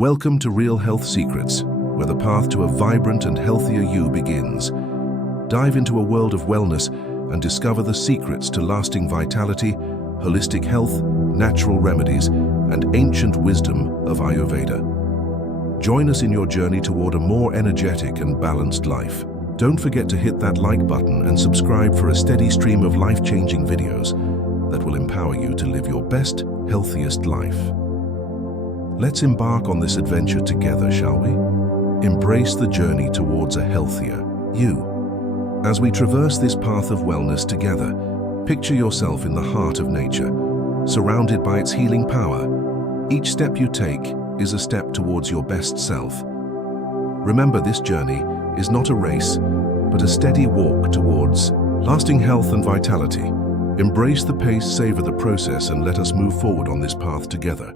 Welcome to Real Health Secrets, where the path to a vibrant and healthier you begins. Dive into a world of wellness and discover the secrets to lasting vitality, holistic health, natural remedies, and ancient wisdom of Ayurveda. Join us in your journey toward a more energetic and balanced life. Don't forget to hit that like button and subscribe for a steady stream of life-changing videos that will empower you to live your best, healthiest life. Let's embark on this adventure together, shall we? Embrace the journey towards a healthier you. As we traverse this path of wellness together, picture yourself in the heart of nature, surrounded by its healing power. Each step you take is a step towards your best self. Remember, this journey is not a race, but a steady walk towards lasting health and vitality. Embrace the pace, savor the process, and let us move forward on this path together.